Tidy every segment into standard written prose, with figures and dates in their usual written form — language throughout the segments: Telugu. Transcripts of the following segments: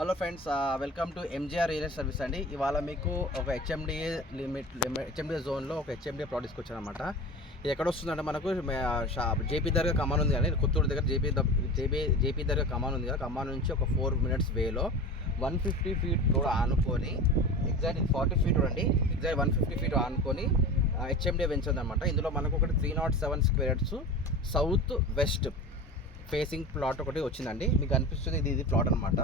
Hello friends, welcome to MGR real estate service అండి. ఇవాళ మీకు ఒక హెచ్ఎండిఏ జోన్లో ఒక హెచ్ఎండిఏ ప్లాట్ తీసుకొచ్చాను అనమాట. ఇది ఎక్కడ వస్తుందంటే మనకు జేపీ దర్గా కమాన్ ఉంది కానీ కొత్తూరు దగ్గర జేపీ దర్గా కమాన్ ఉంది కదా. కమాన్ నుంచి ఒక 4 minutes వేలో 150 feet రోడ్ ఆనుకొని ఎగ్జాక్ట్ 40 feet రోడ్ అండి. ఎగ్జాక్ట్ 150 feet ఆనుకొని హెచ్ఎండిఏ వెంచర్ అనమాట. ఇందులో మనకు ఒకటి 307 squares south west facing plot ఒకటి వచ్చిందండి. మీకు అనిపిస్తుంది ఇది ప్లాట్ అనమాట.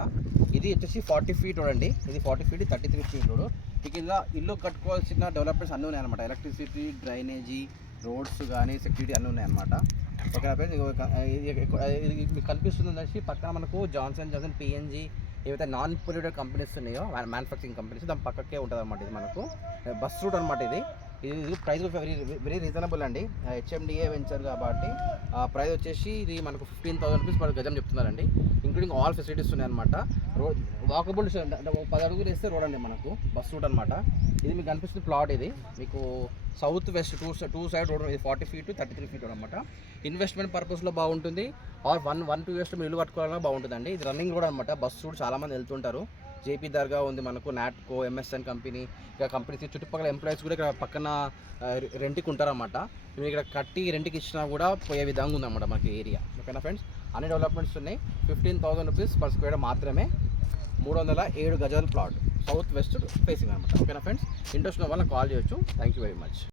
ఇది వచ్చేసి 40 feet రోడ్ అండి. ఇది 40 feet 33 feet రోడ్. మీకు ఇలా ఇల్లు కట్టుకోవాల్సిన డెవలప్మెంట్స్ అన్నీ ఉన్నాయన్నమాట. ఎలక్ట్రిసిటీ, డ్రైనేజీ, రోడ్స్ కానీ సెక్యూరిటీ అన్నీ ఉన్నాయన్నమాట. ఓకేనా ఫ్రెండ్స్, ఇది మీకు కనిపిస్తుంది వచ్చి పక్కన మనకు జాన్సన్ పిఎన్జీ ఏవైతే నాన్ పొల్యూటెడ్ కంపెనీస్ ఉన్నాయో మ్యానుఫ్యాక్చరింగ్ కంపెనీస్ దాని పక్కకే ఉంటుంది అనమాట. ఇది మనకు బస్ రూట్ అనమాట. ఇది ప్రైస్ వెరీ రీజనబుల్ అండి. హెచ్ఎండిఏ వెంచర్ కాబట్టి ప్రైస్ వచ్చేసి ఇది మనకు 15,000 rupees per గజం చెప్తున్నారండి. ఇంక్లూడింగ్ ఆల్ ఫెసిలిటీస్ ఉన్నాయన్నమాట. రోడ్ వాకబుల్ 10 అడుగులు వేస్తే రోడ్ అండి మనకు బస్ రూట్ అనమాట. ఇది మీకు కనిపిస్తుంది ప్లాట్. ఇది మీకు south west two side road. ఇది 40 feet 33 feet రోడ్ అనమాట. ఇన్వెస్ట్మెంట్ పర్పస్లో బాగుంటుంది. ఆర్ 1-2 years ఇల్లు కట్టుకోవాలన్నా బాగుంటుందండి. ఇది రన్నింగ్ రోడ్ అనమాట. బస్ రూట్ చాలామంది వెళ్తుంటారు. జేపీ దర్గా ఉంది మనకు, నాట్కో, ఎంఎస్ఎన్ కంపెనీ, ఇక కంపెనీస్ చుట్టుపక్కల ఎంప్లాయీస్ కూడా ఇక్కడ పక్కన రెంట్కి ఉంటారన్నమాట. మేము ఇక్కడ కట్టి రెంట్కి ఇచ్చినా కూడా పోయే విధంగా ఉందన్నమాట మనకి ఏరియా. ఓకేనా ఫ్రెండ్స్, అన్ని డెవలప్మెంట్స్ ఉన్నాయి. 15,000 rupees per square మాత్రమే. 307 గజాల ప్లాట్ సౌత్ వెస్ట్ ఫేసింగ్ అనమాట. ఓకేనా ఫ్రెండ్స్, ఇంట్రెస్ట్ ఉన్న వాళ్ళని కాల్ చేయొచ్చు. Thank you very much.